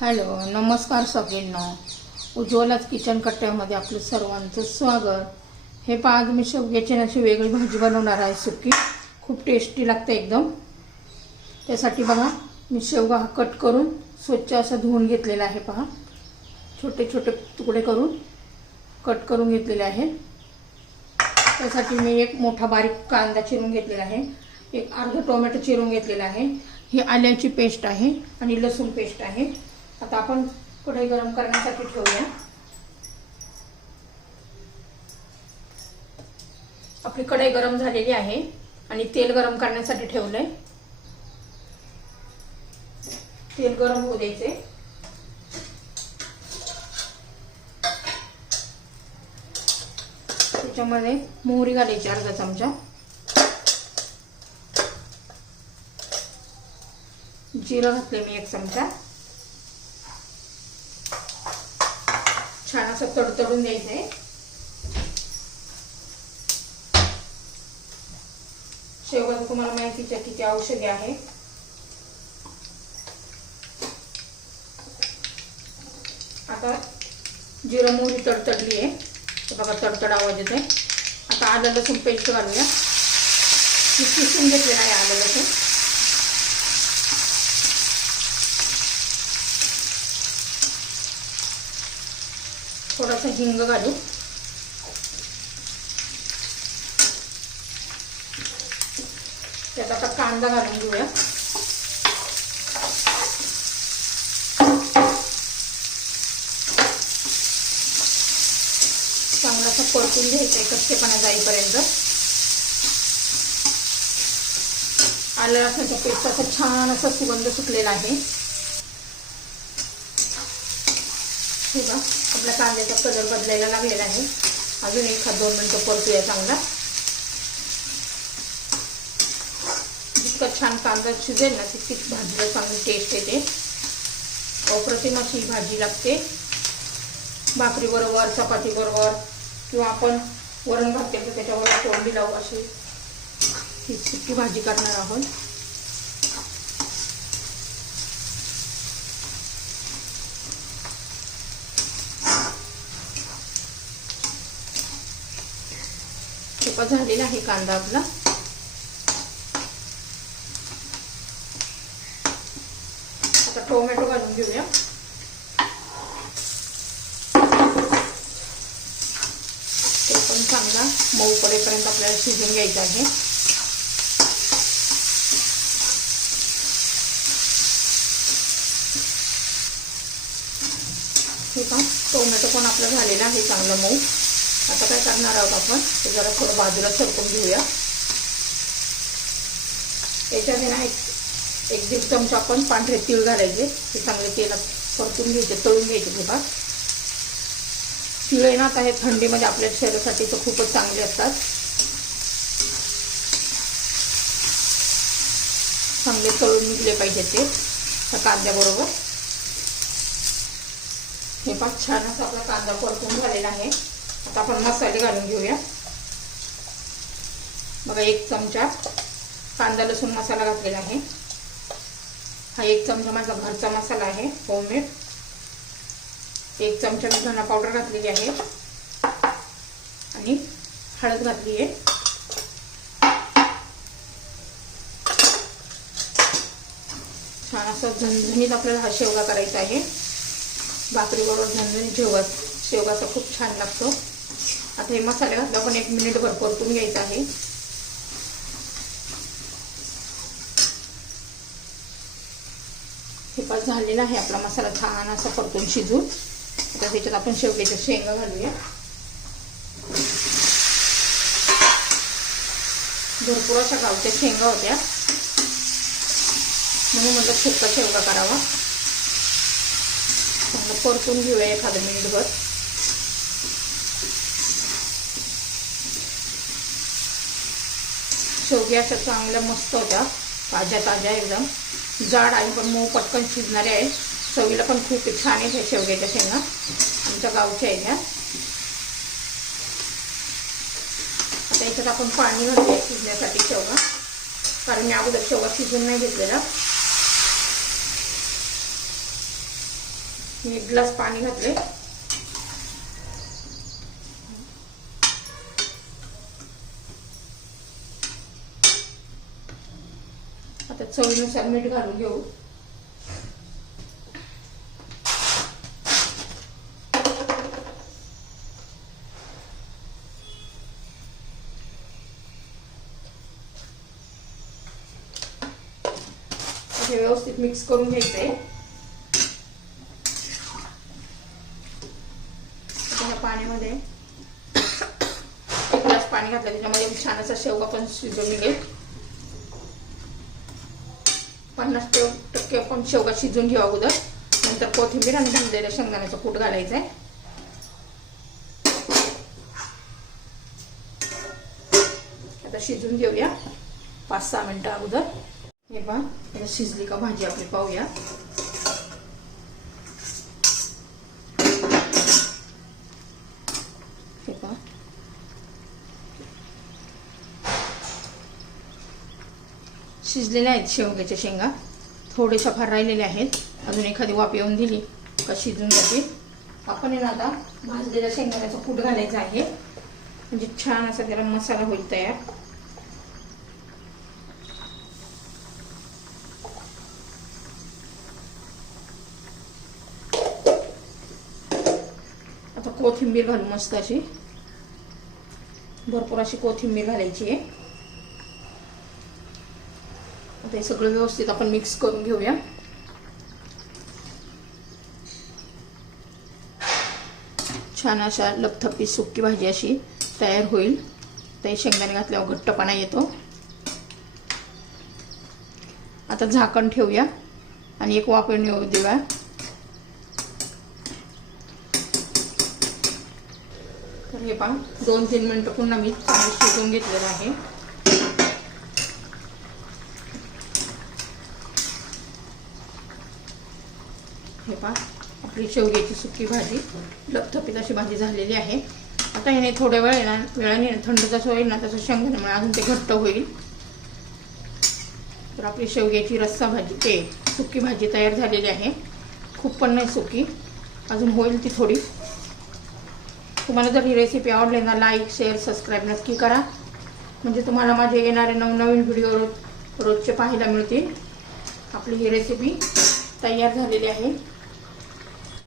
Hello नमस्कार सगळ्यांना. उज्ज्वलाच kitchen कट्ट्यामध्ये आपलं सर्वांचं स्वागत. हे पहा आज मी शेवग्याची अशी वेगळी भाजी बनवणार आहे सुकी. खूप टेस्टी लागते एकदम. त्यासाठी बघा मी शेवगा हा कट करून स्वच्छ असा धुवून घेतलेला आहे पहा. छोटे छोटे तुकडे करून कट करून घेतलेले आहे. त्यासाठी मी एक मोठा बारीक कांदा चिरून घेतलेला आहे. एक अर्धा टोमॅटो चिरून घेतलेला आहे. ही आल्याची पेस्ट आहे आणि लसूण पेस्ट आहे. आता आपण कढई गरम करण्यासाठी ठेवूया. आपली कढई गरम झालेली आहे आणि तेल गरम करण्यासाठी ठेवलंय. तेल गरम होऊ द्यायचे त्याच्यामध्ये मोहरी घालायची अर्धा चमचा. जिरं घातले मी एक चमचा. छान असं तडतडून द्यायचं आहे शेवगा तुम्हाला माहितीच आहे किती औषधी आहे. आता जिरा मोहरी तडतडली आहे. बघा तडतड आवाज आहे आता आलं लसूण पेस्ट घालूया. किसून घेतलेलं आहे आलं लसूण. थोडासा हिंग घालू. त्यात आता कांदा घालून घेऊया. चांगलासा परतून घ्यायचा आहे कच्चेपणा जाईपर्यंत. आलं लसणाच्या पेस्टाचा छान असा सुगंध सुटलेला आहे. हे बघा आपल्या कांद्याचा कलर बदलायला लागलेला आहे. अजून एक दोन मिनटं परतूया चांगला. जितका छान कांदा शिजेल ना तितकीच भाजीला चांगली टेस्ट येते. अप्रतिम अशी भाजी लागते. भाकरी बरोबर चपाती बरोबर किंवा आपण वरण भात केलं त्याच्यावर तोंडी लावू अशी. ही सुकी भाजी करणार आहोत. सोपा झालेला आहे कांदा आपला. आता टोमॅटो घालून घेऊया. ते पण चांगला मऊ पडेपर्यंत आपल्याला शिजून घ्यायचं आहे. हे का टोमॅटो पण आपलं झालेलं आहे चांगलं मऊ. आता काय करणार आहोत आपण? ते जरा थोडं बाजूला सरकून घेऊया. याच्याने ना एक एक दीड चमचा आपण पांढरे तीळ घालायचे. ते चांगले तेलात परतून घ्यायचे तळून घ्यायचे थोडा आहे ना आता हे थंडीमध्ये आपल्या शरीरासाठी तर खूपच चांगले असतात. चांगले तळून निघले पाहिजे ते त्या कांद्याबरोबर. हे पाच छान असं आपला कांदा परतून झालेला आहे. आता आपण मसाले घालून घेऊया. बघा एक चमचा कांदा लसूण मसाला घातलेला आहे. हा एक चमचा माझा घरचा मसाला आहे होममेड एक चमचा मी धना पावडर घातलेली आहे. आणि हळद घातली आहे. छान असं झणझणीत आपल्याला हा शेवगा करायचा आहे. भाकरीबरोबर झणझणीत शेवगा शेवगाचा खूप छान लागतो. आता हे मसाले घातला पण एक मिनिटभर परतून घ्यायचं आहे. हे पास झालेला आहे आपला मसाला छान असा परतून शिजून. आता त्याच्यात आपण शेवग्याच्या शेंगा घालूया. भरपूर अशा गावच्या शेंगा होत्या. म्हणून म्हटलं सुक्का शेवगा करावा. चांगलं परतून घेऊया एखादं मिनिटभर शेवग्या अशा चांगल्या मस्त होत्या. ताज्या ताज्या एकदम. जाड आणि पण मऊ पटकन शिजणारे आहे. चवीला पण खूप छान आहेत ह्या शेवग्याच्या शेंगा. आमच्या गावच्या आहेत ह्या. आता याच्यात आपण पाणी घालूया शिजण्यासाठी शेवगा. कारण मी अगोदर शेवगा शिजून नाही घेतलेला. मी एक ग्लास पाणी घातले आता चवीनुसार मीठ घालून घेऊ. हे व्यवस्थित मिक्स करून घ्यायचंय पाण्यामध्ये एक ग्लास पाणी घातलं त्याच्यामध्ये छान असा शेवगा पण शिजून निघेल पन्नास टक्के आपण शेवगा शिजून घेऊ अगोदर. नंतर कोथिंबीर आणि भाजलेल्या शेंगदाण्याचं कूट घालायचं आहे आता शिजून घेऊया. पाच सहा मिनटं अगोदर. हे पहा आता शिजली का भाजी आपली पाहूया. हे पहा. शिजलेल्या आहेत शेवग्याच्या शेंगा. थोड्याशा फार राहिलेल्या आहेत. अजून एखादी वाफ येऊन दिली का शिजून जातील. आपण आहे आता भाजलेल्या शेंगदाण्याचा कूट घालायचा आहे. म्हणजे छान असा त्याला मसाला होईल तयार. आता कोथिंबीर घालू मस्त अशी. भरपूर अशी कोथिंबीर घालायची आहे. आता हे सगळं व्यवस्थित आपण मिक्स करून घेऊया. छान अशा लपथपी सुकी भाजी अशी तयार होईल. ते शेंगदाणे घातल्यावर घट्टपणा येतो. आता झाकण ठेवूया आणि एक वापरून येऊ देऊया. तर हे पहा दोन तीन मिनटं पुन्हा मी चांगलं शिजवून घेतलेलं आहे. पहा आपली शेवग्याची सुकी भाजी लपथपीत अशी भाजी झालेली आहे. आता याने थोड्या वेळ येणार वेळाने थंड जसं होईल ना तसं शेंगदाण्यामुळे अजून ते घट्ट होईल. तर आपली शेवग्याची रस्सा भाजी ते सुकी भाजी तयार झालेली आहे. खूप पण नाही सुकी. अजून होईल ती थोडी. तुम्हाला जर ही रेसिपी आवडली ना लाईक शेअर सबस्क्राईब नक्की करा. म्हणजे तुम्हाला माझे येणारे नवनवीन व्हिडिओ रोज रोजचे पाहायला मिळतील. आपली ही रेसिपी तयार झालेली आहे.